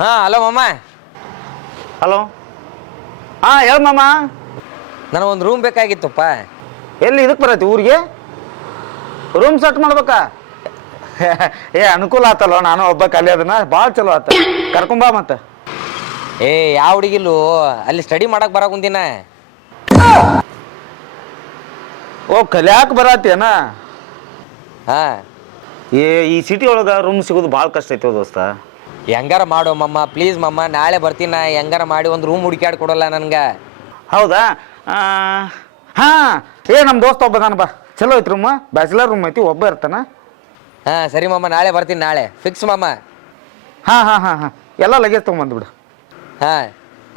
ಹಾ ಹಲೋ ಮಾಮ. ಹಲೋ ಹಾಂ ಹೇಳ ಮಾಮ. ನನಗೊಂದು ರೂಮ್ ಬೇಕಾಗಿತ್ತಪ್ಪ. ಎಲ್ಲಿ ಇದಕ್ಕೆ ಬರತ್ತಿ ಊರಿಗೆ? ರೂಮ್ ಸೆಟ್ ಮಾಡ್ಬೇಕಾ? ಅನುಕೂಲ ಆತಲ್ವ, ನಾನು ಒಬ್ಬ ಖಾಲಿ ಅದನ್ನ ಭಾಳ ಚಲೋ ಆತ. ಕರ್ಕೊಂಬಾ ಮತ್ತೆ. ಯಾವ ಹುಡುಗಿಲು ಅಲ್ಲಿ ಸ್ಟಡಿ ಮಾಡಕ್ ಬರ ಕುಂದಿನ. ಓ ಕಲ್ಯಾಕ್ ಬರತ್ತೇನ? ಹಾ ಈ ಸಿಟಿ ಒಳಗೆ ರೂಮ್ ಸಿಗೋದು ಭಾಳ ಕಷ್ಟ ಐತಿ ದೋಸ್ತ. ಹೆಂಗಾರ ಮಾಡೋ ಮಮ್ಮ, ಪ್ಲೀಸ್ ಮಮ್ಮ, ನಾಳೆ ಬರ್ತೀನಿ. ಹೆಂಗಾರ ಮಾಡಿ ಒಂದು ರೂಮ್ ಹುಡುಕ್ಯಾಡ್ ಕೊಡಲ್ಲ ನನ್ಗೆ. ಹೌದಾ? ಹಾಂ ನಮ್ಮ ದೋಸ್ತ ಒಬ್ಬದಾನ ಬಾ, ಚಲೋ ಐತಿ ರೂಮ್, ಬ್ಯಾಚುಲರ್ ರೂಮ್ ಐತಿ, ಒಬ್ಬ ಇರ್ತಾನ. ಹಾಂ ಸರಿ ಮಮ್ಮ, ನಾಳೆ ಬರ್ತೀನಿ, ನಾಳೆ ಫಿಕ್ಸ್ ಮಮ್ಮ. ಹಾಂ ಎಲ್ಲ ಲಗೇಜ್ ತೊಗೊಂಬಂದ್ಬಿಡು. ಹಾಂ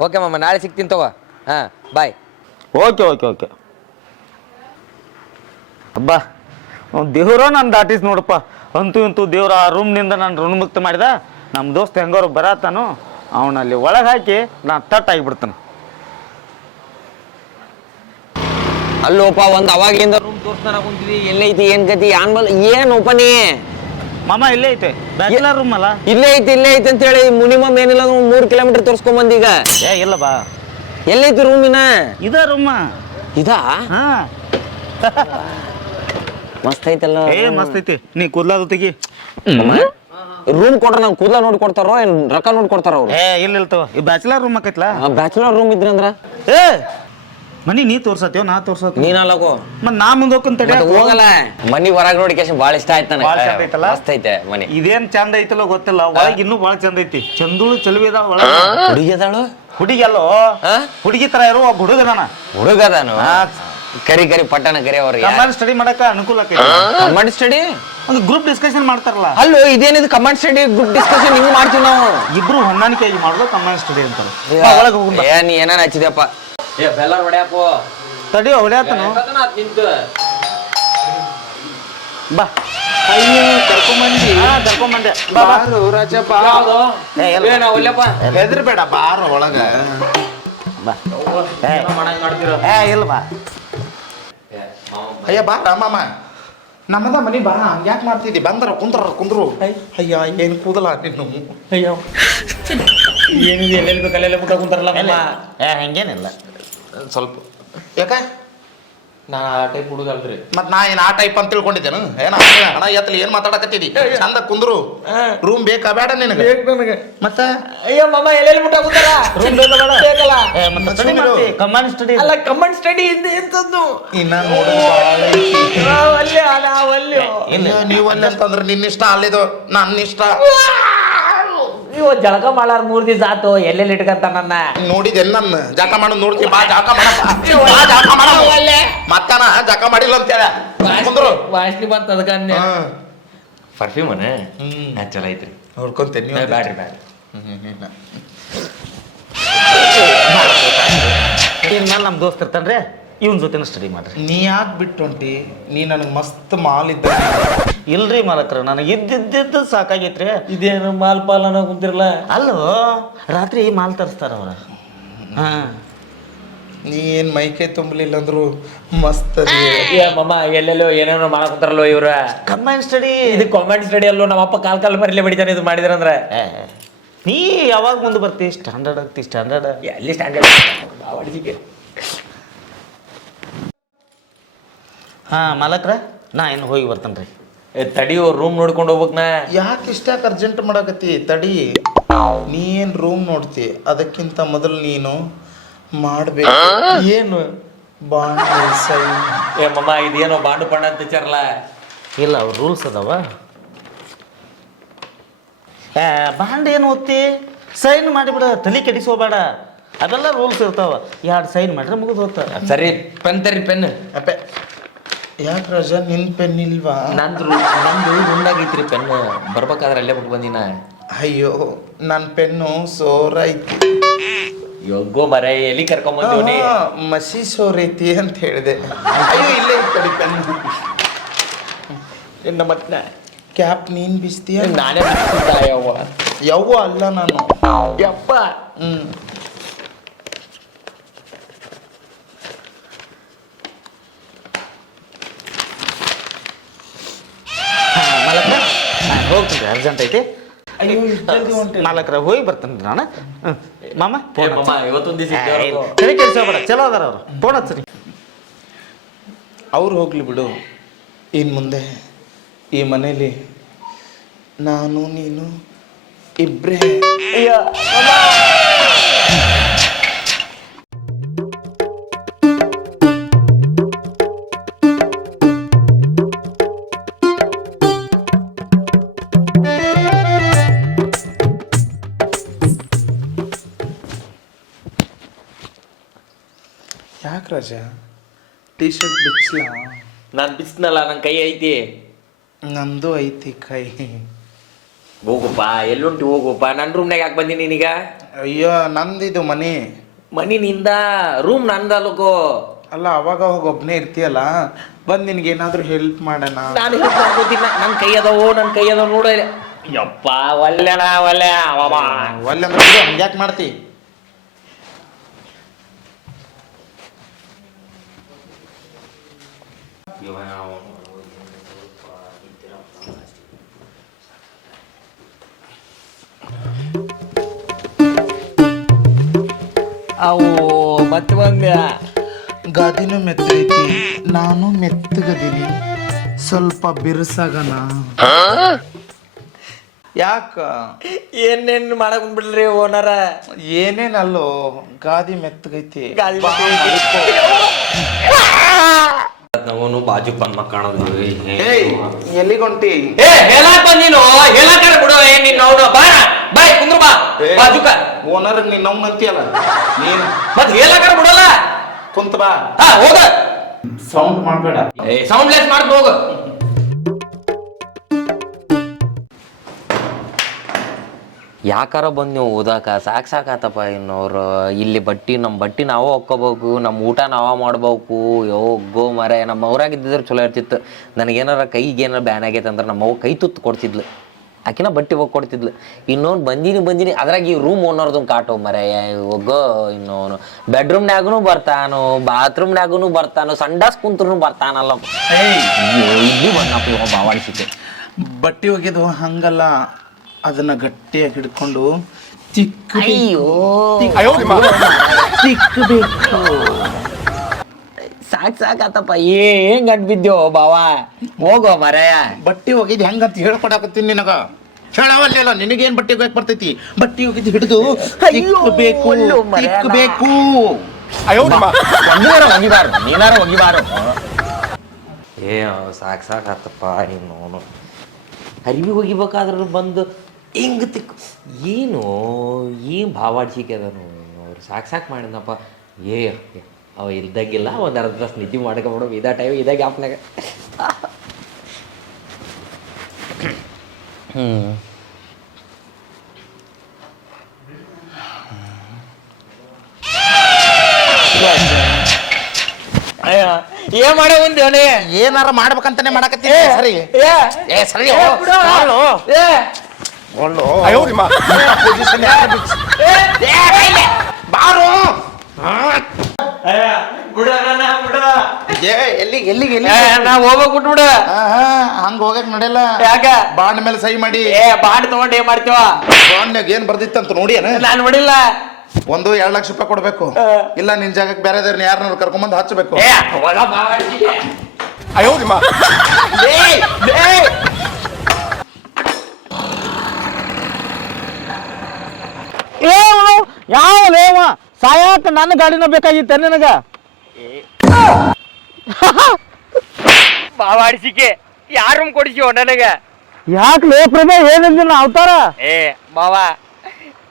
ಓಕೆ ಮಮ್ಮ, ನಾಳೆ ಸಿಗ್ತೀನಿ ತಗೋ. ಹಾಂ ಬಾಯ್. ಓಕೆ ಅಬ್ಬಾ ದೇವ್ರ ನಾನು ದಾಟಿಸ್ ನೋಡಪ್ಪ. ಅಂತೂ ಇಂತೂ ದೇವ್ರ ಆ ರೂಮ್ನಿಂದ ನಾನು ಋಣಮುಕ್ತ ಮಾಡಿದ. ನಮ್ಮ ದೋಸ್ತ ಹೆಂಗಾರು ಬರತ್ತಾನು, ಅವನಲ್ಲಿ ಒಳಗೆ ಹಾಕಿ ನಾನು ತಟ್ಟಾಗಿಬಿಡ್ತಾನೆ. ಅಲ್ಲೋಪ, ಒಂದು ಅವಾಗಿಂದ ರೂಮ್ ತೋರಿಸ್ತಾನ ಕುಂತೀವಿ. ಎಲ್ಲೈತಿ ಏನ್ ಗತಿ ಏನು ಓಪನಿ ಮಾಮ ಇಲ್ಲೇ ಐತೆ, ಬ್ಯಾಚುಲರ್ ರೂಮ್ ಅಲ್ಲ. ಇಲ್ಲೇ ಐತಿ ಅಂತ ಹೇಳಿ ಮಿನಿಮಮ್ ಏನಿಲ್ಲ 3 ಕಿಲೋಮೀಟರ್ ತೋರಿಸ್ಕೊಂಡ್ ಬಂದೀಗ. ಇಲ್ಲ ಬಾ, ಎಲ್ಲೈತಿ ರೂಮಿನ? ಇದ ರೂಮ. ಇದಾ? ಹಾ ಮಸ್ತ್ ಐತಲ್ಲ. ಮಸ್ತ್ ಐತಿ. ನೀ ಕೂದ್ಲಾದು ತೆಗಿ. ರೂಮ್ ಕೊಟ್ರ ನಾವು ಕೂದಲ ನೋಡಿ ಕೊಡ್ತಾರೋ ಏನ್ ರೊಕ್ಕ ನೋಡಿ ಕೊಡ್ತಾರ ಅವ್ರು? ಇಲ್ಲ ತಗೋ, ಈ ಬ್ಯಾಚುಲರ್ ರೂಮ್ ಆಕೈತ್ಲಾ. ಬ್ಯಾಚುಲರ್ ರೂಮ್ ಇದ್ರಂದ್ರ ಮನಿ ನೀ ತೋರ್ಸತ್ತೇವ್ ನಾ ತೋರ್ಸತ್ತ? ನೀನಲ್ಲಗೋ ಮತ್ ನಾ ಮುಂದೆ ಹೋಗ್ಕೊಂತ ಹೋಗಲ್ಲ. ಮನಿ ಹೊರಗ್ ನೋಡಿ ಕೇಶ ಬಾಳ ಇಷ್ಟ ಆಯ್ತು ಭಾಳ ಚಂದ ಐತಲ್ಲ. ಮಸ್ತ್ ಐತೆ ಮನಿ. ಇದೇನ್ ಚಂದ ಐತಲ್ಲ ಗೊತ್ತಿಲ್ಲ, ಒಳಗೆ ಇನ್ನೂ ಭಾಳ ಚಂದ ಐತಿ. ಚಂದುಳು ಚಲುವಿದ ಒಳಗ. ಹುಡುಗಿ ಅದಾಳು? ಹುಡುಗಿ ಅಲ್ಲೋ, ಹುಡುಗಿ ತರ ಇರೋ ಒಬ್ಬ ಹುಡುಗದಾನ. ಹುಡುಗದಾನು? ಕರಿ ಪಟ್ಟಣ ಕರಿ ಅವ್ರಿಗೆ ಕಮಾಂಡ್ ಸ್ಟಡಿ ಮಾಡಕ ಅನುಕೂಲ ಆಕೈತಿ. ಕಮಾಂಡ್ ಸ್ಟಡಿ ಒಂದು ಗ್ರೂಪ್ ಡಿಸ್ಕಷನ್ ಮಾಡ್ತಾರಲ್ಲ. ಅಲ್ಲೋ ಇದೇನಿದು ಕಮಾಂಡ್ ಸ್ಟಡಿ ಗ್ರೂಪ್ ಡಿಸ್ಕಷನ್ ಹಿಂಗ್ ಮಾಡ್ತೀವಿ ನಾವು. ಇಬ್ರು ಹೊಂದಾಣಿಕೆಯಾಗಿ ಮಾಡೋದು ಕಮಾಂಡ್ ಸ್ಟಡಿ ಅಂತಾರೆ. ಒಳಗೆ ಹೋಗಿ ನೀ ಏನಾನ ಹಚ್ಚಿದಪ್ಪ. ಬೆಲ್ಲರ್ ಹೊಡ್ಯಾಪೋ. ತಡಿ ಹೊಡ್ಯಾತನು. ಬಾ ಕರ್ಕೊಂಬಂದೆ. ಹೆದರ್ಬೇಡ, ಬಾರ ಒಳಗ. ಇಲ್ಲ ಬಾ. ಅಯ್ಯ ಬಾ ರಾಮಮ್ಮ, ನಮ್ಮದ ಮನಿ ಬಾ. ಹಂಗ್ಯಾಕೆ ಮಾಡ್ತಿದ್ದಿ? ಬಂದ್ರ ಕುಂದ್ರು. ಅಯ್ಯ ಏನು ಕೂದಲ ನಿನ್ನು. ಅಯ್ಯೋ ಏನಿದೆ, ಎಲ್ಲೆಲ್ಲಿ ಬೇಕು ಅಲ್ಲೆಲ್ಲ ಬಿಟ್ಟ ಕುಂತಾರಲ್ಲ. ಹಂಗೇನಿಲ್ಲ, ಸ್ವಲ್ಪ ಯಾಕ ನಾ ಆ ಟೈಪ್ ಹುಡುಗ ಅಲ್ರಿ. ಮತ್ ನಾ ಏನ್ ಆ ಟೈಪ್ ಅಂತ ತಿಳ್ಕೊಂಡಿದ್ದೇನು? ಏನ ಹಣ ಎತ್ತಲಿ ಏನ್ ಮಾತಾಡಕತ್ತಿದಿ? ಚಂದ ಕುಂದ್ರು. ರೂಮ್ ಬೇಕಾ ಬೇಡ ನಿನಗೆ? ಮತ್ತ ಅಯ್ಯೋ ಮಮ್ಮ, ಎಲ್ಲೆಲ್ಲಿ ಬಿಟ್ಟ ಕುಂತಾರ? ರೂಮ್ ಬೇಕಲ್ಲ. ಕಮಾಂಡ್ ಸ್ಟಡಿ ಅಲ್ಲ, ಕಮಾಂಡ್ ಸ್ಟಡಿ ಎಂತದ್ದು? ಇನ್ನ ನೋಡು ನೀವು ಅಲ್ಲಿ ಅಂತಂದ್ರೆ ನಿನ್ನಿಷ್ಟ, ಅಲ್ಲಿದು ನನ್ನ ಇಷ್ಟ. ನೀವು ಜಳಕ ಮಾಡಾರ 3 ದಿವಸ ಆತು, ಎಲ್ಲೆಲ್ಲಿ ಇಟ್ಕಂತ ನನ್ನ ನೋಡಿದೆ. ನನ್ನ ಜಾಕ ಮಾಡೋದು ನೋಡ್ತೀನಿ. ಬಾ ಜಾಕ ಮಾಡ ಮತ್ತಾನ ಜಾಕ ಮಾಡಿಲ್ಲ ಅಂತ ಹೇಳ ಕುಂದ್ರು. ವಾಸನೆ ಬಂತ ಅದಕ್ಕ ಪರ್ಫ್ಯೂಮ್ ಚಲೋ ಐತ್ರಿ. ನೋಡ್ಕೊಂತೇನೆ. ಬ್ಯಾಡ್ರಿ ನಮ್ಮ ದೋಸ್ತ ಇರ್ತಾನ್ರಿ, ಇವನ್ ಜೊತೆನ ಸ್ಟಡಿ ಮಾಡ್ರಿ. ನೀ ಯಾಕೆ ಬಿಟ್ಟು ಹೊಂಟಿ? ನೀ ನನಗೆ ಮಸ್ತ್ ಮಾಲ್ ಇದ್ದ. ಇಲ್ರಿ ಮಾಲಕ್ರ, ನನಗೆ ಇದ್ದಿದ್ದು ಸಾಕಾಗೈತ್ರಿ. ಇದೇನು ಮಾಲ್ ಪಾಲನ ಕುಂತಿರಲ್ಲ? ಅಲ್ಲೋ ರಾತ್ರಿ ಮಾಲ್ ತರಿಸ್ತಾರ ಅವ್ರ. ನೀ ಏನ್ ಮೈಕೈ ತುಂಬಲಿಲ್ಲ ಅಂದ್ರು ಮಸ್ತ್ ಮಮ್ಮ, ಎಲ್ಲೆಲ್ಲೋ ಏನೇನೋ ಮಾಡಕ್ ಕುಂತಾರಲ್ಲೋ ಇವ್ರ. Combine study. ಇದು ಕಾಮೆಂಟ್ ಸ್ಟಡಿ ಅಲ್ಲೋ. ನಮ್ಮಪ್ಪ ಕಾಲ್ ಮರಿಲೇ ಬಡಿತಾನೆ ಇದು ಮಾಡಿದ್ರಂದ್ರೆ. ನೀ ಯಾವಾಗ ಮುಂದೆ ಬರ್ತಿ? ಸ್ಟ್ಯಾಂಡರ್ಡ್ ಆಗ್ತಿ. ಸ್ಟ್ಯಾಂಡರ್ಡ್ ಎಲ್ಲಿ ಸ್ಟ್ಯಾಂಡರ್ಡ್? ಮಾಲಕ್ರ, ನಾ ಏನು ಹೋಗಿ ಬರ್ತೇನ್ರಿ. ತಡಿಯೋ, ರೂಮ್ ನೋಡ್ಕೊಂಡು ಹೋಗ್ಬೇಕ್. ನಾ ಯಾಕೆ ಇಷ್ಟಾಕ ಅರ್ಜೆಂಟ್ ಮಾಡಕತ್ತಿ? ತಡಿ, ನೀ ಏನ್ ರೂಮ್ ನೋಡ್ತಿ, ಅದಕ್ಕಿಂತ ಮೊದಲು ನೀನು ಮಾಡ್ಬೇಕು ಏನು ಬಾಂಡ್ ಸೈನ್. ಮಮ್ಮ, ಇದೇನೋ ಬಾಂಡು ಪಣ್ಣ ಅಂತ ವಿಚಾರಲ್ಲ. ಇಲ್ಲ, ಅವ್ರ ರೂಲ್ಸ್ ಅದಾವ. ಬಾಂಡ್ ಏನು ಓದ್ತಿ? ಸೈನ್ ಮಾಡಿಬಿಡ, ತಲೆ ಕೆಡಿಸೋಬೇಡ. ಅದೆಲ್ಲ ರೂಲ್ಸ್ ಇರ್ತಾವ. 2 ಸೈನ್ ಮಾಡ್ರೆ ಮುಗಿದು ಹೋಗ್ತ. ಸರಿ, ಪೆನ್ ತರ್ರಿ, ಪೆನ್. ಅಪ್ಪೆ, ಯಾಕೆ ರಾಜ ನಿನ್ ಪೆನ್ ಇಲ್ವಾ? ನಮ್ದು ರೂಮ್ನಾಗೈತ್ರಿ ಪೆನ್. ಬರ್ಬೇಕಾದ್ರೆ ಅಲ್ಲೇ ಬಿಟ್ಟು ಬಂದಿನ. ಅಯ್ಯೋ, ನನ್ನ ಪೆನ್ನು ಸೋರೈತಿ. ಯೋಗೋ ಮರ, ಎಲ್ಲಿ ಕರ್ಕೊಂಬಂದಿವ್ನಿ? ಮಸಿ ಸೋರೈತಿ ಅಂತ ಹೇಳಿದೆ. ಅಯ್ಯೋ, ಇಲ್ಲೇ ಇತ್ತಡಿ ಪೆನ್. ಇನ್ನು ಮತ್ತೆ ಕ್ಯಾಪ್ ನೀನ್ ಬಿಸ್ತೀಯ? ನಾನೇ ಬಿಡ್ತಿದ್ದ. ಯವ್ವ ಅಲ್ಲ ನಾನು. ಯಪ್ಪ. ಹೋಗ್ತೀನಿ, ಅರ್ಜೆಂಟ್ ಐತಿ. ಅಯ್ಯೋ ಇಷ್ಟ್ ಜಲ್ದಿ ಹೊಂಟೆ. ನಾಲ್ಕರ ಹೋಗಿ ಬರ್ತಾನೆ ನಾನು. ಮಾಮ ಇವತ್ತೊಂದು ದಿವಸ ಸರಿ ಕೆಲ್ಸಬೇಡ, ಚಲೋ ಅದಾರ ಅವ್ರು. ಫೋನ್ ಹಚ್ಚರಿ. ಅವ್ರು ಹೋಗ್ಲಿ ಬಿಡು. ಇನ್ನು ಮುಂದೆ ಈ ಮನೇಲಿ ನಾನು ನೀನು ಇಬ್ಬರೇ. ಯಾಕೆ ರಾಜ ಟೀ ಶರ್ಟ್ ಬಿಚ್ಚಲ? ನಾನು ಬಿಸ್ನಲ್ಲ, ನನ್ನ ಕೈ ಐತಿ. ನಂದು ಐತಿ ಕೈ. ಹೋಗಪ್ಪ, ಎಲ್ಲುಂಟು ಹೋಗಪ್ಪ. ನನ್ನ ರೂಮ್ನಾಗ ಯಾಕೆ ಬಂದಿ ನೀನೀಗ? ಅಯ್ಯೋ ನಂದಿದು ಮನೆ. ಮನಿ ನಿಂದ, ರೂಮ್ ನಂದಲ್ಲಕೋ. ಅಲ್ಲ ಅವಾಗ ಹೋಗಿ ಒಬ್ಬನೇ ಇರ್ತೀಯಲ್ಲ, ಬಂದು ನಿನಗೇನಾದ್ರೂ ಹೆಲ್ಪ್ ಮಾಡೋಣ. ನಾನು ಹೇಳ್ಕೊತೀನಿ. ನನ್ನ ಕೈ ಅದಾವೋ, ನನ್ನ ಕೈ ಅದಾವ ನೋಡ. ಯಪ್ಪ ಒಲ್ಲೆಣ ಒಲ್ಲೆ ಒಲ್ಲೆ ಅಂದ್ರೆ ಹಂಗ್ಯಾಕೆ ಮಾಡ್ತಿ? ಅವು ಮತ್ತೆ ಬಂದ್ಯಾ? ಗಾದಿನೂ ಮೆತ್ತೈತಿ, ನಾನು ಮೆತ್ತಗದೀನಿ, ಸ್ವಲ್ಪ ಬಿರುಸಾಗಣ. ಯಾಕ ಏನೇನು ಮಾಡಕ್ ಬಂದ್ಬಿಡ್ರಿ ಓನರ? ಏನೇನಲ್ಲೋ, ಗಾದಿ ಮೆತ್ತಗೈತಿ. ನಾವನು ಬಾಜು ಬಂದ್ ಮಕ್ಕಳದು. ಎಲ್ಲಿಗೊಂಟಿ? ಹೇಳಕ್ ಬಂದಿನು, ಹೇಳಕ್ ಬಿಡು. ನೀನ್ ಅವನು ಬಾರ ಬಾಯ್ ಕುಂದ್ರ ಬಾ ಬಾಜುಕ. ಓನರ್ ನೀನ್ ನಮ್ ಅಂತೀಯಲ್ಲ, ನೀನ್ ಮತ್ ಹೇಳಕ್ ಬಿಡಲ್ಲ. ಕುಂತ ಬಾ. ಹೋಗ, ಸೌಂಡ್ ಮಾಡ್ಬೇಡ. ಸೌಂಡ್ ಲೆಸ್ ಮಾಡ್ತ ಹೋಗ. ಯಾಕಾರ ಬಂದ್ ನೀವು ಓದಾಕ? ಸಾಕಾತಪ್ಪ. ಇನ್ನೋರು ಇಲ್ಲಿ ನಮ್ಮ ಬಟ್ಟಿ ನಾವೇ ಹೊಕ್ಕೋಬೇಕು, ನಮ್ಮ ಊಟ ನಾವೇ ಮಾಡ್ಬೇಕು. ಯೋಗೋ ಮರೆ, ನಮ್ಮ ಅವ್ರಾಗಿದ್ದಿದ್ರೆ ಚಲೋ ಇರ್ತಿತ್ತು. ನನಗೇನಾರ ಕೈಗೆ ಏನಾರ ಬ್ಯಾನ್ ಆಗೈತೆ ಅಂದ್ರೆ ನಮ್ಮ ಅವ್ವ ಕೈ ತುತ್ತು ಕೊಡ್ತಿದ್ಲು, ಆಕಿನ ಬಟ್ಟೆ ಹೋಗಿ ಕೊಡ್ತಿದ್ಲು. ಇನ್ನೊಂದು ಬಂದೀನಿ ಅದ್ರಾಗ ಈ ರೂಮ್ ಓನರ್ದೊಂದು ಕಾಟೋ ಮರೆ ಹೋಗೋ. ಇನ್ನೋನು ಬೆಡ್ರೂಮ್ನಾಗೂ ಬರ್ತಾನು, ಬಾತ್ರೂಮ್ನಾಗೂ ಬರ್ತಾನು, ಸಂಡಾಸ್ ಕುಂತ್ರು ಬರ್ತಾನಲ್ಲ. ಇಲ್ಲಿ ಬಂದಪ್ಪ ಬಾವಾಡಿಸಿಕೆ. ಬಟ್ಟೆ ಒಗೆದು ಹಂಗಲ್ಲ, ಅದನ್ನ ಗಟ್ಟಿಯಾಗಿ ಹಿಡ್ಕೊಂಡು ತಿಕ್ಕಬೇಕು. ಸಾಕಾತಪ್ಪ. ಏನ್ ಗಂಟ್ ಬಿದ್ದೋ ಬಾವ, ಹೋಗೋ ಮರೆಯ. ಬಟ್ಟೆ ಒಗೆದು ಹೆಂಗಂತ ಹೇಳ್ಕೊಡಕತ್ತೀನಿ ನಿನಗ. ಹೇಳವಲ್ಲ, ನಿನಗೇನ್ ಬಟ್ಟೆ ಒಗೆಯಕ್ ಬರ್ತೈತಿ? ಬಟ್ಟೆ ಒಗೆದು ಹಿಡಿದು ತಿಕ್ಕಬೇಕು. ಒಗಿಬಾರು, ನೀನಾರ ಒಗಿಬಾರು. ಸಾಕಾತಪ್ಪ. ಇನ್ನೋನು ಅರಿವಿ ಒಗಿಬೇಕಾದ್ರೂ ಬಂದು ಹಿಂಗ ತಿಕ್ ಏನು ಭಾವಾಡ್ಸಿಕೆ ಅದನು. ಅವ್ರು ಸಾಕು ಮಾಡಿದ್ನಪ್ಪ. ಅವ ಇಲ್ದಾಗಿಲ್ಲ, ಒಂದು ಅರ್ಧ ತಾಸು ನಿದ್ದೆ ಮಾಡ್ಕೊಬಿಡು. ಇದೇ ಟೈಮ್ ಇದೇ ಗ್ಯಾಪ್ನಾಗ. ಏನ್ ಮಾಡೋ ಮುಂದೆ ಏನಾರ ಮಾಡ್ಬೇಕಂತಾನೆ ಮಾಡಕತ್ತೀನಿ. ಸರಿ ಸರಿ ಬಾರು. ಎಲ್ಲಿಗೆ ನಾವ್ ಹೋಗ್ಬೇಕು ಬಿಟ್ಬಿಡ. ಹಂಗ ಹೋಗಕ್ ನಡೆಯಲ್ಲ. ಯಾಕ? ಬಾಂಡ್ ಮೇಲೆ ಸಹಿ ಮಾಡಿ. ಬಾಂಡ್ ತಗೊಂಡ್ ಏನ್ ಮಾಡ್ತೀವ? ಬಾಂಡ್ನಾಗ ಏನ್ ಬರ್ದಿತ್ತಂತ ನೋಡಿ. ನಾನು ನೋಡಿಲ್ಲ. 1-2 ಲಕ್ಷ ರೂಪಾಯಿ ಕೊಡ್ಬೇಕು, ಇಲ್ಲ ನಿನ್ ಜಾಗಕ್ಕೆ ಬೇರೆದವ್ರನ್ನ ಯಾರನ್ನ ಕರ್ಕೊಂಬಂದು ಹಚ್ಚಬೇಕು. ಯಾವ ಲೇವ ಸಾಯಾಕ ನನ್ನ ಗಾಡಿನ ಬೇಕಾಗಿತ್ತ ನಿನಗ? ಬಾವಾಡಿಸಿಕೆ ಯಾರು ಕೊಡಿಸಿವ ನನಗ? ಯಾಕೆ ಲೇ ಪ್ರಭೆ, ಏನಿಲ್ಲ ಅವತಾರ? ಮಾವ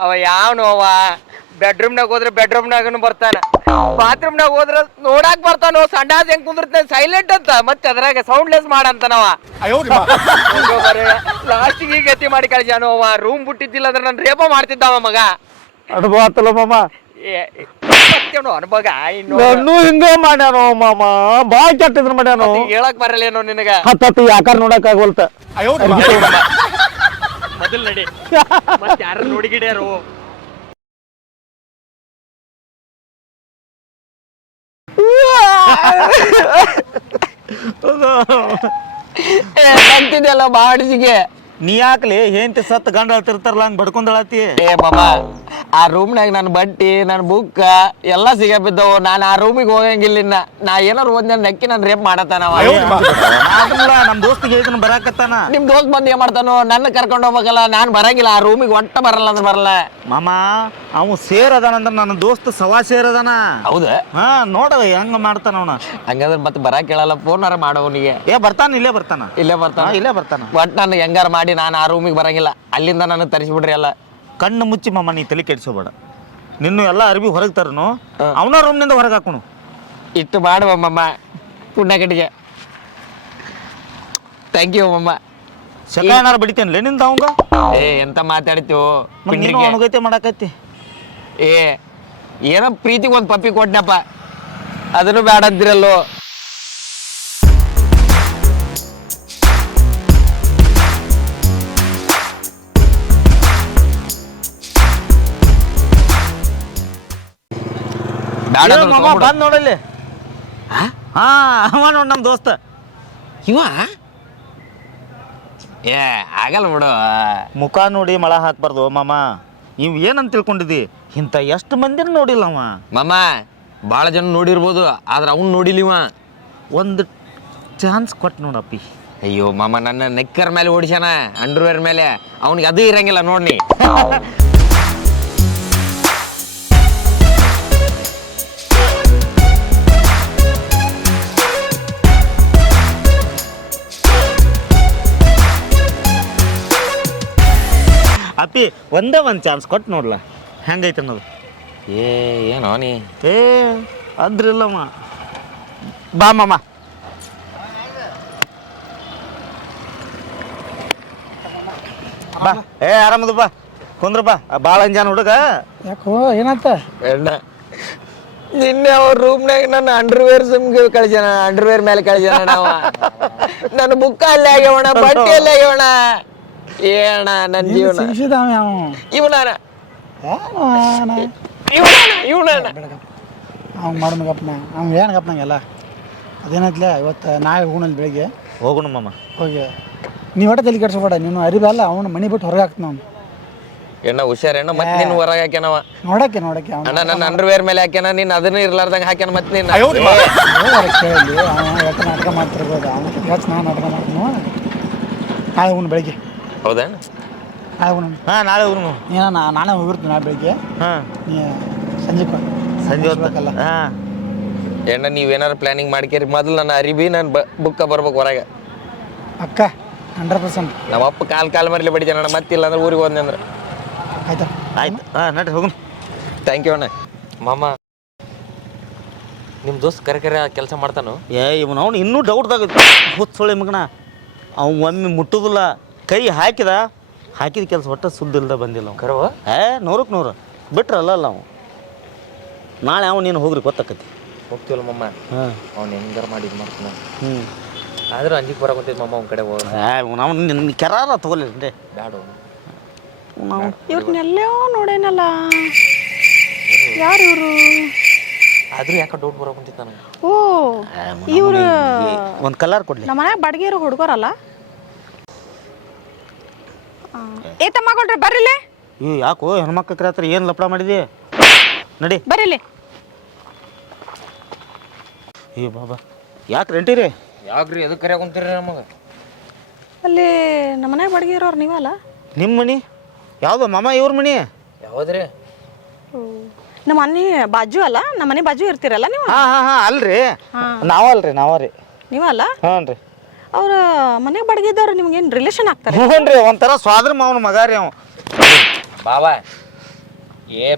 ಅವ ಯಾವನು? ಅವ ಬೆಡ್ರೂಮ್ನಾಗ ಹೋದ್ರೆ ಬೆಡ್ರೂಮ್ನಾಗನು ಬರ್ತಾನ, ಬಾತ್ರೂಮ್ನಾಗ ಹೋದ್ರ ನೋಡಾಕ್ ಬರ್ತಾನೋ. ಸಂಡಾಸ್ ಹೆಂಗ್ ಕುಂದಿರ್ತಾನೆ ಸೈಲೆಂಟ್ ಅಂತ, ಮತ್ತೆ ಅದ್ರಾಗ ಸೌಂಡ್ಲೆಸ್ ಮಾಡಂತನವ. ಲಾಸ್ಟಿಗೆ ಗತಿ ಮಾಡಿ ಕಳ್ಸ್ಯಾನೋ ಅವ. ರೂಮ್ ಬಿಟ್ಟಿದ್ದಿಲ್ಲ ಅಂದ್ರೆ ನನ್ ರೇಪ ಮಾಡ್ತಿದ್ದವ ಮಗ. ಅನುಭವ ಆತಲ್ಲ ಮಾಮ, ಅನುಭವ. ಇನ್ನೂ ಹಿಂಗೆ ಮಾಡ್ಯಾನೋ ಮಾಮ, ಬಾ ಕೆಟ್ಟಿದ್ರು ಮಾಡ್ಯಾನೋ. ಹೇಳಕ್ ಬರಲ್ಲೇನೋ ನಿನಗ? ಹತ್ತು ಯಾಕಾರ ನೋಡಕ್ ಆಗವಲ್ತ. ಮೊದಲ್ ನಡಿ, ಮತ್ತೆ ಯಾರು ನೋಡಿಗಿಡ್ಯಾರು? ಅಂತಿದೆಲ್ಲ ಬಾಡಿಸಿಗೆ ನೀ ಯಾಕಲಿ ಹೆಂಡತಿ ಸತ್ತು ಗಂಡ ಅಳ್ತಿರ್ತಾರಲ್ಲ ಹಂಗೆ ಬಡ್ಕೊಂಡಳತಿ ಏ ಮಾಮ ಆ ರೂಮ್ನಾಗ ನನ್ನ ಬಟ್ಟಿ ನನ್ನ ಬುಕ್ ಎಲ್ಲ ಸಿಗ ಬಿದ್ದವು ನಾನು ಆ ರೂಮಿಗೆ ಹೋಗಂಗಿಲ್ಲ ಇನ್ನ ನಾ ಏನಾರು ಒಂದ್ ನಕ್ಕಿ ನಾನು ರೇಪ್ ಮಾಡತ್ತಾನವ ನಮ್ಮ ದೋಸ್ತಿಗೆ ಹೇಳ್ತಾನ ಬರಾಕತ್ತಾನ ನಿಮ್ ದೋಸ್ತ್ ಬಂದು ಏನ್ ಮಾಡ್ತಾನೋ ನನ್ನ ಕರ್ಕೊಂಡು ಹೋಗ್ಬೇಕಲ್ಲ ನಾನು ಬರಂಗಿಲ್ಲ ಆ ರೂಮಿಗೆ ಒಟ್ಟ ಬರಲ್ಲ ಅಂದ್ರೆ ಬರಲ್ಲ ಮಾಮ ಅವ ಸೇರ್ ಅದಾನಂದ್ರ ನನ್ನ ದೋಸ್ತ ಸವಾ ಸೇರ್ ಅದಾನ ಹೌದಾ ಹಾ ನೋಡ ಹೆಂಗ ಮಾಡ್ತಾನ ಅವನ ಹಂಗಂದ್ರೆ ಮತ್ತೆ ಬರಾಕ್ ಕೇಳಲ್ಲ ಫೋನಾರ ಮಾಡೋವನಿಗೆ ಬರ್ತಾನ ಇಲ್ಲೇ ಬರ್ತಾನ ಇಲ್ಲೇ ಬರ್ತಾನ ಒಟ್ ನಾನು ಹೆಂಗಾರ ಮಾಡಿ ನಾನು ಆ ರೂಮಿಗೆ ಬರಂಗಿಲ್ಲ ಅಲ್ಲಿಂದ ನಾನು ತರಿಸ್ಬಿಡ್ರಿ ಎಲ್ಲ ಕಣ್ಣು ಮುಚ್ಚಿ ಮಾಮ ನೀ ತಲೆ ಕೆಡಿಸೋಬೇಡ ನಿನ್ನು ಎಲ್ಲ ಅರ್ಬಿ ಹೊರಗೆ ತರನು ಅವನ ರೂಮ್ನಿಂದ ಹೊರಗೆ ಹಾಕೋಣ ಇಷ್ಟು ಮಾಡುವ ಮಮ್ಮ ಪುಣ್ಯ ಕಟ್ಟಿಗೆ ಥ್ಯಾಂಕ್ ಯು ಮಮ್ಮ ಶಕ ಏನಾರು ಬಡಿತೇನ್ಲೇ ನಿಂದ ಅವಂಗ ಏ ಎಂತ ಮಾತಾಡ್ತೀವೋ ನೀನು ಅನುಗೈತೆ ಮಾಡಕತ್ತಿ ಏ ಏನೋ ಪ್ರೀತಿಗೆ ಒಂದು ಪಪ್ಪಿ ಕೊಟ್ನಪ್ಪ ಅದನ್ನು ಬೇಡ ಅಂತಿರಲ್ಲೋ ಬಂದ್ ನೋಡಲ್ಲಿ ಹಾ ಅವ ನೋಡ್ ನಮ್ ದೋಸ್ತ ಇವ ಏ ಆಗಲ್ಲ ಬಿಡು ಮುಖ ನೋಡಿ ಮಳ ಹಾಕ್ಬಾರ್ದು ಮಾಮ ಇವ್ ಏನಂತ ತಿಳ್ಕೊಂಡಿದ್ದಿ ಇಂಥ ಎಷ್ಟು ಮಂದಿನ ನೋಡಿಲ್ಲ ಅವ ಮಾಮ ಭಾಳ ಜನ ನೋಡಿರ್ಬೋದು ಆದ್ರೆ ಅವ್ನು ನೋಡಿಲ್ಲ ಇವ ಒಂದು ಚಾನ್ಸ್ ಕೊಟ್ಟು ನೋಡಪ್ಪಿ ಅಯ್ಯೋ ಮಾಮ ನನ್ನ ನೆಕ್ಕರ್ ಮೇಲೆ ಓಡಿಸ್ಯಾನ ಅಂಡರ್ವೇರ್ ಮೇಲೆ ಅವ್ನಿಗೆ ಅದು ಇರಂಗಿಲ್ಲ ನೋಡ್ನಿ ಅಪ್ಪಿ ಒಂದೇ ಒಂದು ಚಾನ್ಸ್ ಕೊಟ್ಟು ನೋಡ್ಲ ಹೆಂಗೈತೆ ಅನ್ನೋದು ಏನೋ ನೀ ಅದ್ರಿಲ್ಲಮ್ಮ ಬಾ ಮಾಮ ಬಾ ಆರಾಮದು ಬಾ ಕುಂದ್ರ ಬಾ ಭಾಳ ಅಂಜಾನ ಹುಡುಗ ಯಾಕೋ ಏನಂತ ಎಣ್ಣ ನಿನ್ನೆ ಅವ್ರ ರೂಮ್ನಾಗ ನನ್ನ ಅಂಡರ್ವೇರ್ ಸುಮ್ಗೆ ಕಳಿಸ್ಯಾನ ಅಂಡರ್ವೇರ್ ಮೇಲೆ ಕಳಿಸ್ಯಾನ ನಾವ ನನ್ನ ಬುಕ್ಕ ಅಲ್ಲೇ ಆಗ್ಯವಣ ಬಟ್ಟೆ ಅಲ್ಲೇ ಆಗ್ಯವಣ ಏಣ ನನ್ನ ಜೀವನ ಸಿಗಿಸಿದಾವ ಇವನಾನ ಅವ್ನು ಮಾಡೋಣ ಗಪ್ಪನ ಅವ್ನು ಏನು ಗಪ್ಪನಂಗೆಲ್ಲ ಅದೇನತ್ಲ ಇವತ್ತು ನಾಳೆ ಹೋಗೋಣಲ್ಲಿ ಬೆಳಿಗ್ಗೆ ಹೋಗೋಣ ಮಾಮ ಹೋಗಿ ನೀವು ಒಟ್ಟು ತಲೆ ಕೆಡ್ಸ್ಬೇಡ ನೀನು ಅರಿಬಲ್ಲ ಅವ್ನು ಮನೆ ಬಿಟ್ಟು ಹೊರಗೆ ಹಾಕ್ತಾನ ಅವ್ನು ಎಣ್ಣ ಹುಷಾರಣ್ಣ ಮತ್ತೆ ನಿನ್ನ ಹೊರಗೆ ಹಾಕ್ಯಾನವ ನೋಡಕ್ಕೆ ಅಣ್ಣ ನನ್ನ ಅಂಡರ್ವೇರ್ ಮೇಲೆ ಹಾಕ್ಯಾನ ನೀನ್ ಅದನ್ನ ಇರ್ಲಾರ್ದಂಗ ಹಾಕ್ಯಾನ ಮತ್ತೆ ನೀನು ಕೇಳಿ ಅವನು ಯಾಕೆ ನಾಟಕ ಮಾಡ್ತಿರ್ಬೋದು ಅವನು ಹೆಚ್ಚು ನಾನು ನಾಟಕ ಮಾಡ್ತೀನಿ ನಾಳೆ ಹೋಗೋಣ ಬೆಳಿಗ್ಗೆ ಹೌದಾ ನಾಳೆ ಹೋಗೋಣ ಹಾಂ ನಾಳೆ ಹೋಗೋಣ ಏನೋ ನಾಳೆ ಹೋಗಿರ್ತೀನಿ ನಾಳೆ ಬೆಳಿಗ್ಗೆ ಹಾಂ ನೀ ಸಂಜೆ ಹೊತ್ತಲ್ಲ ಹಾಂ ಎಣ್ಣ ನೀವೇನಾರು ಪ್ಲಾನಿಂಗ್ ಮಾಡ್ಕೇರಿ ಮೊದಲು ನನ್ನ ಅರಿಬಿ ನನ್ನ ಬುಕ್ಕ ಬರ್ಬೇಕು ಹೊರಗೆ ಅಕ್ಕ 100%. ನಮ್ಮ ಅಪ್ಪ ಕಾಲ್ ಮರಲಿ ಬಡಿತಾನ ಅಣ್ಣ ಮತ್ತಿಲ್ಲ ಅಂದ್ರೆ ಊರಿಗೆ ಹೋದ್ನೆ ಅಂದ್ರೆ ಆಯ್ತಾ ಆಯ್ತು ಹಾಂ ನಡ್ರಿ ಹೋಗೋಣ ಥ್ಯಾಂಕ್ ಯು ಅಣ್ಣ ಮಾಮ ನಿಮ್ಮ ದೋಸ್ತ್ ಕರೆ ಕೆಲಸ ಮಾಡ್ತಾನು ಇವನು ಅವನು ಇನ್ನೂ ಡೌಟ್ದಾಗ ಹುಚ್ಚೊಳೆ ಮಗನ ಅವ್ನು ಒಮ್ಮೆ ಮುಟ್ಟೋದಿಲ್ಲ ಕೈ ಹಾಕಿದ ಕೆಲಸ ಒಟ್ಟು ಸುದ್ದಿ ಇಲ್ದ ಬಂದಿಲ್ಲ ಅವ್ನು ಕರವ 100ಕ್ಕೆ 100 ಬಿಟ್ರಲ್ಲ ಅವ ನಾಳೆ ಅವ್ನು ನೀನು ಹೋಗ್ರಿ ಗೊತ್ತಾಕತಿ ಹೋಗ್ತೀವಲ್ಲ ಮಮ್ಮ ಹಾಂ ಅವ್ನು ಹೆಂಗಾರ ಮಾಡಿ ಇದು ಮಾಡ್ತಾನ ಹ್ಞೂ ಆದ್ರೂ ಅಂಜಿಗೆ ಬರಕೊಂತಿದ್ ಮಮ್ಮ ಅವ್ನ ಕಡೆ ಹೋಗ ಅವ್ನು ನಿನ್ನ ಕೆರಾರ ತಗೊಳ್ಳಿ ಬ್ಯಾಡ ಇವ್ರನ್ನೆಲ್ಲೋ ನೋಡೇನಲ್ಲ ಯಾರು ಇವರು ಆದ್ರೂ ಯಾಕೆ ಡೌಟ್ ಬರಕೊಂತಿತ್ತು ನನಗೆ ಓ ಇವ್ರು ಒಂದು ಕಲರ್ ಕೊಡ್ಲಿ ನಮ್ಮ ಮನ್ಯಾಗ ಬಡ್ಗಿರು ಹುಡುಗರಲ್ಲ ಏ ತಮ್ಮಗಳ್ರಿ ಬರ್ರಿಲೆ ಯಾಕೋ ಹೆಣ್ಮಕ್ಳ ಹತ್ರ ಏನು ಲಪಡ ಮಾಡಿದಿ ನಡಿ ಬರ್ರಿಲೆ ಬಾಬಾ ಯಾಕೆ ರೆಂಟಿರಿ ಯಾಕ್ರಿ ಎದಕ್ಕೆ ಕರೆ ಕುಂತೀರಿ ನಮಗೆ ಅಲ್ಲಿ ನಮ್ಮ ಮನ್ಯಾಗ ಬಡ್ಗಿರೋರು ನೀವಲ್ಲ ನಿಮ್ಮ ಮನೆ ಯಾವುದು ಮಾಮ ಇವ್ರ ಮನೆ ಯಾವ್ದ್ರಿ ನಮ್ಮ ಮನೆ ಬಾಜು ಅಲ್ಲ ನಮ್ಮ ಮನೆ ಬಾಜು ಇರ್ತೀರಲ್ಲ ನೀವು ಹಾಂ ಅಲ್ರಿ ನಾವಲ್ರಿ ನೀವಲ್ಲ ಹಾಂ ರೀ ಅವ್ರ ಮನೆ ಬಡ್ಗಿದ್ದವ್ರು ನಿಮ್ಗೇನು ರಿಲೇಷನ್ ಆಗ್ತಾರೆ ಹ್ಞೂ ಒಂಥರ ಸ್ವಾದ್ರ ಮಾವನ ಮಗ ರೀ ಅವ ಬಾಬಾ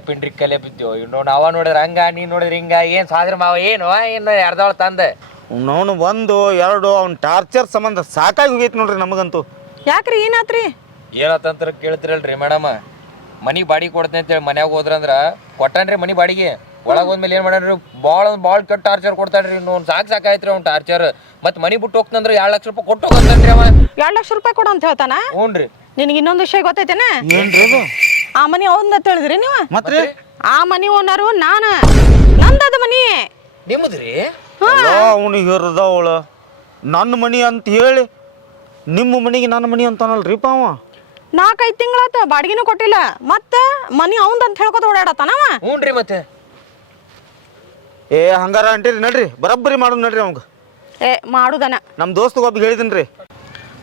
ಪಿಂಡ್ರಿ ಕಲೆ ಬಿದ್ದೀವೋ ಇನ್ನು ನಾವ ನೋಡಿದ್ರೆ ಹಂಗ ನೀ ನೋಡಿದ್ರೆ ಹಿಂಗ ಏನ್ ಸಾದ್ರ ಮಾವ ಏನು ಅರ್ಧವಳ ತಂದೆ ಅವನು 1 2 ಅವ್ನ ಟಾರ್ಚರ್ ಸಂಬಂಧ ಸಾಕಾಗಿ ಹೋಗೈತಿ ನೋಡ್ರಿ ನಮಗಂತೂ ಯಾಕ್ರಿ ಏನಾತ್ರಿ ಏನತ್ತಂತ ಕೇಳ್ತಿರಲ್ರಿ ಮೇಡಮ್ ಮನಿಗೆ ಬಾಡಿಗೆ ಕೊಡ್ತೀನಿ ಅಂತೇಳಿ ಮನ್ಯಾಗ ಹೋದ್ರಂದ್ರ ಕೊಟ್ಟಾನ್ರಿ ಮನಿ ಬಾಡಿಗೆ ಒಳಗೆ ಹೋದ್ಮೇಲೆ ಏನು ಮಾಡ್ಯಾನ್ರಿ ಭಾಳ ಕೆಟ್ಟ ಟಾರ್ಚರ್ ಕೊಡ್ತಾನ್ರಿ ಇನ್ನು ಸಾಕಾಯ್ತ್ರಿ ಅವ್ನು ಟಾರ್ಚರ್ ಮತ್ತೆ ಮನಿ ಬಿಟ್ಟು ಹೋಗ್ತಂದ್ರೆ 2 ಲಕ್ಷ ರೂಪಾಯಿ ಕೊಟ್ಟು ಹೋಗ್ತಾನ್ರಿ ಅವ 2 ಲಕ್ಷ ರೂಪಾಯಿ ಕೊಡು ಅಂತ ಹೇಳ್ತಾನ ಹ್ಞೂನ್ರಿ ನಿನಗೆ ಇನ್ನೊಂದು ವಿಷಯ ಗೊತ್ತೈತೇನ ಏನ್ರಿ ಅದು ಆ ಮನಿ ಅವನ್ನ ತಿಳಿದ್ರಿ ನೀವು ಮತ್ತೆ ಆ ಮನಿ ಓನರು ನಾನು ನಂದದ ಮನಿ ನಿಮ್ಮದ್ರಿ ಅವನಿಗೆ ಇರ್ದವಳು ನನ್ನ ಮನಿ ಅಂತ ಹೇಳಿ ನಿಮ್ಮ ಮನೆಗೆ ನನ್ನ ಮನೆ ಅಂತಾನಲ್ರಿಪ್ಪ ಅವ. 4-5 ತಿಂಗಳಾತ ಬಾಡಿಗೆನೂ ಕೊಟ್ಟಿಲ್ಲ ಮತ್ತ ಮನಿ ಅವಂದ್ ಅಂತ ಹೇಳ್ಕೊತ ಓಡಾಡತಾನವ. ಹ್ಞೂನ್ರಿ ಮತ್ತೆ ಏ ಹಂಗಾರ ಅಂಟೀರಿ ನಡ್ರಿ, ಬರಬ್ಬರಿ ಮಾಡೋದು ನಡ್ರಿ ಅವಂಗ. ಏ ಮಾಡುದನ ನಮ್ಮ ದೋಸ್ತಿಗೆ ಒಬ್ಬ ಹೇಳಿದೀನಿ ರೀ.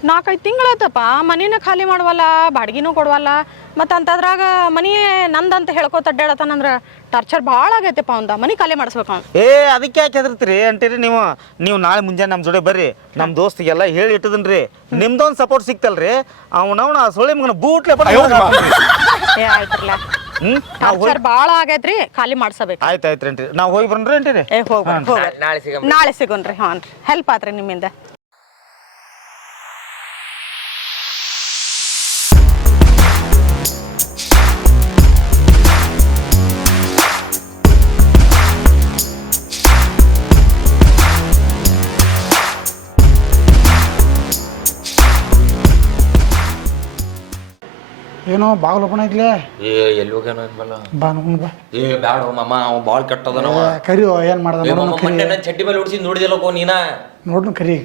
4-5 ತಿಂಗಳಾತಪ್ಪ ಮನಿನ ಖಾಲಿ ಮಾಡವಲ್ಲ ಬಾಡಿಗೆನೂ ಕೊಡವಲ್ಲ ಮತ್ತು ಅಂತದ್ರಾಗ ಮನಿ ನಂದಂತ ಹೇಳ್ಕೊತ ಅಡ್ಡಾಡತಾನಂದ್ರ ಟಾರ್ಚರ್ ಭಾಳ ಆಗೈತೆಪ್ಪ ಅವಂದ. ಮನಿ ಖಾಲಿ ಮಾಡಿಸ್ಬೇಕು ಅವ್ನು. ಏ ಅದಕ್ಕೆ ಯಾಕೆ ಹೆದರ್ತೀರಿ ಅಂಟೀರಿ ನೀವು ನಾಳೆ ಮುಂಜಾನೆ ನಮ್ಮ ಜೋಡಿ ಬರ್ರಿ. ನಮ್ಮ ದೋಸ್ತಿಗೆಲ್ಲ ಹೇಳಿ ಇಟ್ಟಿದೀನಿ ರೀ. ನಿಮ್ದೊಂದು ಸಪೋರ್ಟ್ ಸಿಕ್ತಲ್ರಿ, ಅವನವನ ಸೊಳ್ಳೆ ಮಗನ ಬೂಟ್ಲೆ ಏ ಆಯ್ತ್ರಲ್ಲ ಟಾರ್ಚರ್ ಭಾಳ ಆಗೈತ್ರಿ, ಖಾಲಿ ಮಾಡ್ಸಬೇಕು. ಆಯ್ತು ಅಂಟಿ, ನಾವು ಹೋಗಿ ಬನ್ರಿ ಅಂಟೀರಿ. ಏ ಹೋಗ್ರಿ ನಾಳೆ ಸಿಗಮ್. ನಾಳೆ ಸಿಗೋನ್ರಿ. ಹಾಂ ರೀ, ಹೆಲ್ಪ್ ಆತ್ರಿ ನಿಮ್ಮಿಂದ. ಏನೋ ಬಾಗಿಲು ಓಪನ್ ಐತ್ಲೆ. ಏ ಎಲ್ಲಿ ಹೋಗ್ಯಾನ ಅನ್ಬಲ್ಲ. ಬಾ ನೋಡ್ಕೊಂಡು ಬಾ. ಏ ಬ್ಯಾಡ ಮಾಮ, ಅವ ಭಾಳ ಕೆಟ್ಟದನವ. ಕರಿಯೋ ಏನು ಮಾಡ್ದ ನೋಡೋಣ. ಮೊನ್ನೆ ನನ್ನ ಚಡ್ಡಿ ಮೇಲೆ ಉಡ್ಸಿ ನೋಡಿದಲ್ಲಕೋ ನೀನ. ನೋಡ್ನು ಕರಿ.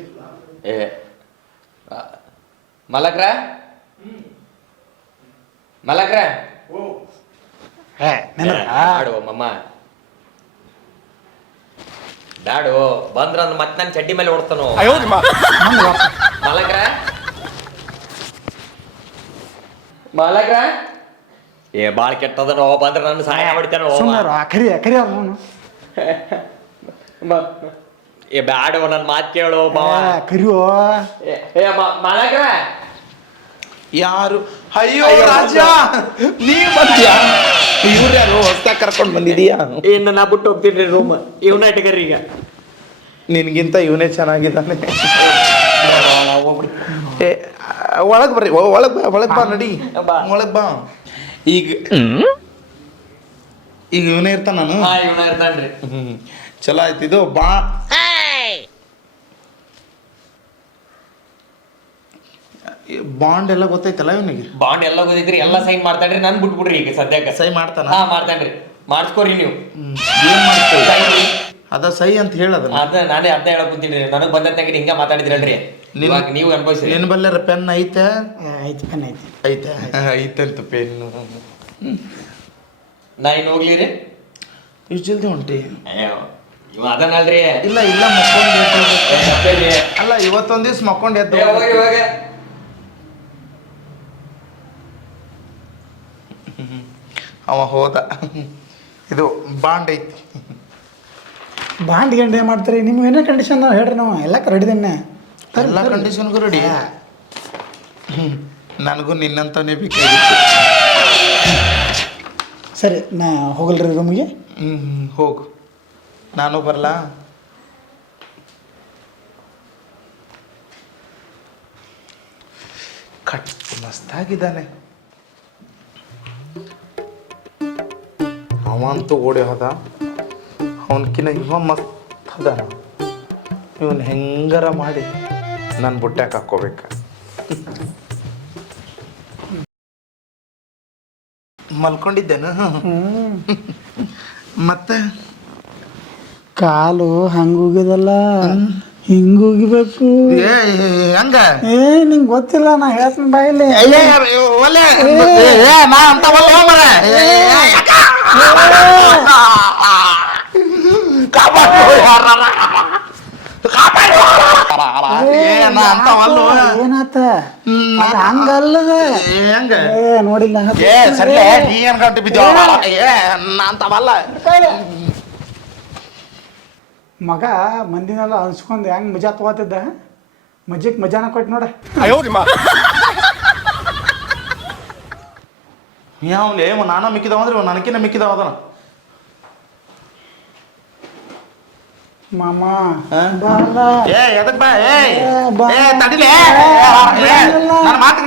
ಏ ಮಲಕ್ರ ಬ್ಯಾಡು ಮಮ್ಮ, ಬ್ಯಾಡು. ಬಂದ್ರ ಮತ್ತೆ ನನ್ನ ಚಡ್ಡಿ ಮೇಲೆ ಓಡ್ತಾನು. ಮಲಕ್ರ ಏ ಬಾಳ ಕೆಟ್ಟದನೋ, ಬಂದ್ರ ನನ್ನ ಸಹಾಯ ಮಾಡ್ತಾನೋ. ಕರಿ ಅವ್ನು. ಏ ಬ್ಯಾಡು, ನನ್ನ ಮಾತು ಕೇಳು ಬಾವ. ಕರಿಯೋ. ಏ ಮಲಕ್ರ ಯಾರು? ಅಯ್ಯೋ ರಾಜ, ನೀ ಬಂದ್ಯಾ? ಇವ್ರ್ಯಾರು ಹೊಸ್ದಾಗ್ ಕರ್ಕೊಂಡು ಬಂದಿದೀಯಾ? ಇನ್ನು ನಾ ಬಿಟ್ಟು ಹೋಗ್ತೀನಿ ರೂಮ್. ಇವನ ಇಟ್ಕರಿ ಈಗ. ನಿನ್ಗಿಂತ ಇವನೇ ಚೆನ್ನಾಗಿದ್ದಾನೆ. ಏ ಒಳಗೆ ಬರ್ರಿ, ಒಳಗೆ ಬಾ ನಡಿ, ಒಳಗೆ ಬಾ. ಈಗ ಇವನೇ ಇರ್ತಾನ. ನಾನು ಇವನ ಇರ್ತಾನ್ರಿ. ಚಲೋ ಆಯ್ತು ಇದು. ಬಾ ಬಾಂಡ್ ಎಲ್ಲ ಗೊತ್ತೈತಲ್ಲ ಇವನಿಗೆ? ಬಾಂಡ್ ಎಲ್ಲ ಗೊತ್ತೈತ್ರಿ, ಎಲ್ಲ ಸೈನ್ ಮಾಡ್ತಾನ್ರಿ. ನನ್ ಬಿಟ್ಬಿಡ್ರಿ ಈಗ ಸದ್ಯಕ್ಕೆ. ಸೈ ಮಾಡ್ತಾನ? ಹಾ ಮಾಡ್ತಾನ್ರಿ. ಮಾಡಿಸ್ಕೋರಿ ನೀವು. ಏನ್ ಮಾಡ್ತೀವಿ? ಅದ ಸೈ ಅಂತ ಹೇಳದ. ನಾನೇ ಅರ್ಧ ಹೇಳಕ್ ಕುಂತೀನಿ. ನನಗ್ ಬಂದಂತಾಗ ಹಿಂಗ ಮಾತಾಡಿದ್ರಲ್ರಿ, ಇವಾಗ ನೀವು ಅನ್ಭವಿಸಿ. ನಿನ್ ಬಲ್ಲಾರ ಪೆನ್ ಐತೆ? ಐತಿ, ಪೆನ್ ಐತಿ. ಐತಂತ ಪೆನ್ನು. ನಾ ಇನ್ನು ಹೋಗ್ಲಿ ರೀ? ಇಷ್ಟು ಜಲ್ದಿ ಹೊಂಟಿ? ಇವ ಅದನ್ನಲ್ರಿ. ಇಲ್ಲ ಮಕ್ಕೊಂಡು ಅಲ್ಲ, ಇವತ್ತೊಂದ್ ದಿವ್ಸ ಮಕ್ಕೊಂಡು ಎದ್ದು ಅವ ಹೋದ. ಇದು ಬಾಂಡ್ ಐತಿ. ಬಾಂಡ್ ಗಂಡ ಏನು ಮಾಡ್ತೀರಿ? ನಿಮ್ಗೆ ಏನೋ ಕಂಡೀಷನ್ ಹೇಳ್ರಿ, ನಾವು ಎಲ್ಲ ರೆಡಿದೇನೆ. ಎಲ್ಲ ಕಂಡೀಷನ್ಗೂ ರೆಡಿ. ನನಗೂ ನಿನ್ನಂತವೇ ಬೇಕಾಗಿತ್ತು. ಸರಿ, ನಾ ಹೋಗಲ್ರಿ ರೂಮಿಗೆ. ಹೋಗು, ನಾನು ಬರಲಾ? ಕಟ್ ಮಸ್ತಾಗಿದ್ದಾನೆ. ಅವಂತೂ ಓಡಿ ಹೋದ. ಅವನಕಿನ್ನ ಇವ ಮಸ್ತ್ ಅದಾನ. ಇವನ್ ಹೆಂಗಾರ ಮಾಡಿ ನನ್ನ ಬುಟ್ಟ್ಯಾಕ ಹಾಕೋಬೇಕ. ಮಲ್ಕೊಂಡಿದ್ದೇನ? ಮತ್ತೆ ಕಾಲು ಹಂಗೋಗಿದಲ್ಲ, ಹಿಂಗೋಗಿಬೇಕು. ಹಂಗ ನಿಂಗೆ ಗೊತ್ತಿಲ್ಲ, ನಾ ಹೇಳ್ತೀನಿ ಬಾಯಿಲಿ. ಏನಾತ? ಹಂಗಲ್ಲದ ಹೆಂಗ ನೋಡಿಲ್ಲ. ಮಗ ಮಂದಿನೆಲ್ಲ ಅನ್ಸ್ಕೊಂಡು ಹೆಂಗ್ ಮಜಾ ತಗೋತಿದ್ದ, ಮಜಕ್ಕೆ ಮಜಾನ ಕೊಟ್ಟು ನೋಡ. ಯಾವ್ಲೇ ನಾನ ಮಿಕ್ಕಿದಾವ ಅಂದ್ರೆ ನನಕಿನ್ನ ಮಿಕ್ಕಿದಾವ ಅದನ. ಮಾಮ ಎದಕ್ ಬಾ? ತಡಿಲೇ, ನನ್ನ ಮಾತು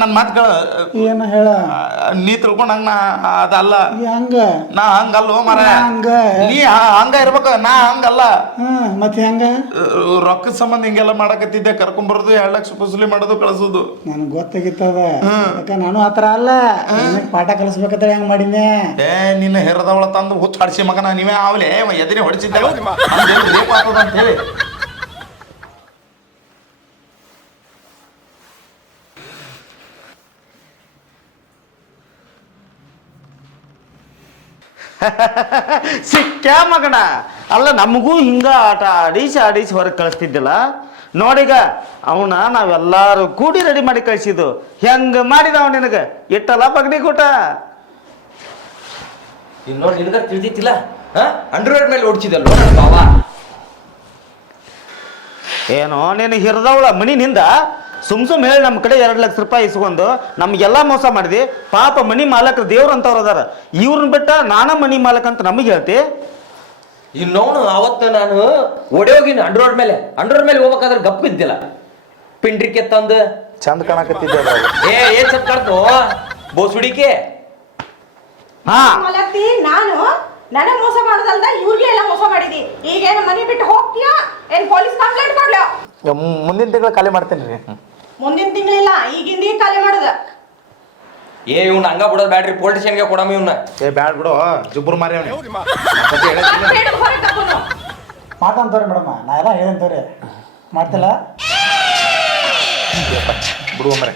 ನನ್ನ ಮಾತುಗಳು ಏನ ಹೇಳ? ನೀ ತಿಳ್ಕೊಂಡಂಗ ನಾ ಅದಲ್ಲ. ಹಂಗ ನಾ ಹಂಗಲ್ಲ ಮರ. ನೀ ಹಂಗ ಇರ್ಬೇಕ, ನಾ ಹಂಗಲ್ಲ. ಮತ್ತೆ ಹೆಂಗ? ರೊಕ್ಕದ ಸಂಬಂಧ ಹಿಂಗೆಲ್ಲ ಮಾಡಕತ್ತಿದ್ದೆ. ಕರ್ಕೊಂಬರೋದು 2 ಲಕ್ಷ ವಸೂಲಿ ಮಾಡೋದು ಕಳ್ಸೋದು ನನಗೆ ಗೊತ್ತಾಗಿತ್ತದ. ಯಾಕ ನಾನು ಆತರ ಅಲ್ಲ, ಪಾಠ ಕಲಿಸ್ಬೇಕಂತ ಹೆಂಗ್ ಮಾಡಿದ್ನೆ. ನಿನ್ನ ಹೆರದವಳ ತಂದು ಹುಚ್ಚ ಹಡ್ಸಿ ಮಗನ ನೀವೇ ಆವ್ಲೆ ಎದಿರಿ ಹೊಡಿಸಿದ್ದೆ ರೇಪ್ ಆಗ್ತದ ಅಂತ ಹೇಳಿ. ಸಿಕ್ಕ್ಯಾ ಮಗನ. ಅಲ್ಲ ನಮಗೂ ಹಿಂಗ ಆಟ ಆಡಿಸಿ ಹೊರಗೆ ಕಳಿಸ್ತಿದ್ದಿಲ್ಲ. ನೋಡೀಗ ಅವನ ನಾವೆಲ್ಲರೂ ಕೂಡಿ ರೆಡಿ ಮಾಡಿ ಕಳಿಸಿದ್ದು. ಹೆಂಗ ಮಾಡಿದ ಅವ ನಿನಗೆ ಇಟ್ಟಲ್ಲ ಬಗ್ನಿ ಕೂಟ. ನೋಡಿ ನಿನಗ ತಿಳಿದಿತ್ತಿಲ್ಲ, ಅಂಡರ್ವೇರ್ ಮೇಲೆ ಓಡಿಸಿದಲ್ಲ ಬಾವ. ಏನೋ ನೀನು ಹಿರಿದವಳ ಮನಿನಿಂದ ಸುಮ್ ಹೇಳಿ ನಮ್ಮ ಕಡೆ 2 ಲಕ್ಷ ರೂಪಾಯಿ ಇಸ್ಕೊಂಡು ನಮ್ಗೆಲ್ಲ ಮೋಸ ಮಾಡಿದಿ. ಪಾಪ ಮನಿ ಮಾಲಕರು ದೇವ್ರು ಅಂತವ್ರು ಅದಾರ. ಇವ್ರನ್ನ ಬಿಟ್ಟ ನಾನ ಮನಿ ಮಾಲಕ ಅಂತ ನಮಗೆ ಹೇಳ್ತಿ. ಇನ್ನೋನು ಅವತ್ತು ನಾನು ಒಡೆಯೋಗಿನ ಅಂಡರ್ವೇರ್ ಮೇಲೆ ಹೋಗ್ಬೇಕಾದ್ರೆ ಗಪ್ ಬಿದ್ದಿಲ್ಲ. ಪಿಂಡ್ರಿಕೆ ತಂದು ಚಂದ ಕಾಣಕತ್ತಿದ್ದೆ ಏನ್ ಸತ್ ಕಾಡ್ತು ಬೋಸುಡಿಕೆ. ಹಾ ಮಲತಿ ನಾನು ನನಗೆ ಮೋಸ ಮಾಡೋದಲ್ದ ಇವ್ರಿಗೆ ಎಲ್ಲ ಮೋಸ ಮಾಡಿದಿ. ಈಗೇನು ಮನೆ ಬಿಟ್ಟು ಹೋಗ್ತೀಯಾ ಏನ್ ಪೊಲೀಸ್ ಕಂಪ್ಲೇಂಟ್ ಮಾಡ್ಲ? ಮುಂದಿನ ತಿಂಗಳು ಖಾಲಿ ಮಾಡ್ತೇನೆ ರೀ. ಮುಂದಿನ ತಿಂಗಳಿಲ್ಲ, ಈಗಿಂದ ಖಾಲಿ ಮಾಡೋದ. ಇವ್ನ ಹಂಗ ಬಿಡೋದು ಬ್ಯಾಡ್ರಿ, ಪೊಲಿಟಿಷಿಯನ್ಗೆ ಕೊಡಮ ಇವ್ನ. ಬ್ಯಾಡ್ ಬಿಡು, ಜುಬ್ರು ಮಾರಿ ಅವನೇ ಮಾಡ್ತಂತವ್ರಿ ಮೇಡಮ್, ನಾ ಎಲ್ಲ ಹೇಳಂತವ್ರಿ ಮಾಡ್ತಿಲ್ಲ. ಬಿಡುವ ಮರೆ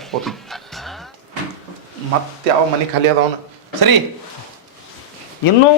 ಮತ್ತೆ ಯಾವ ಮನೆ ಖಾಲಿ ಅದಾವನ. ಸರಿ ಇನ್ನೂ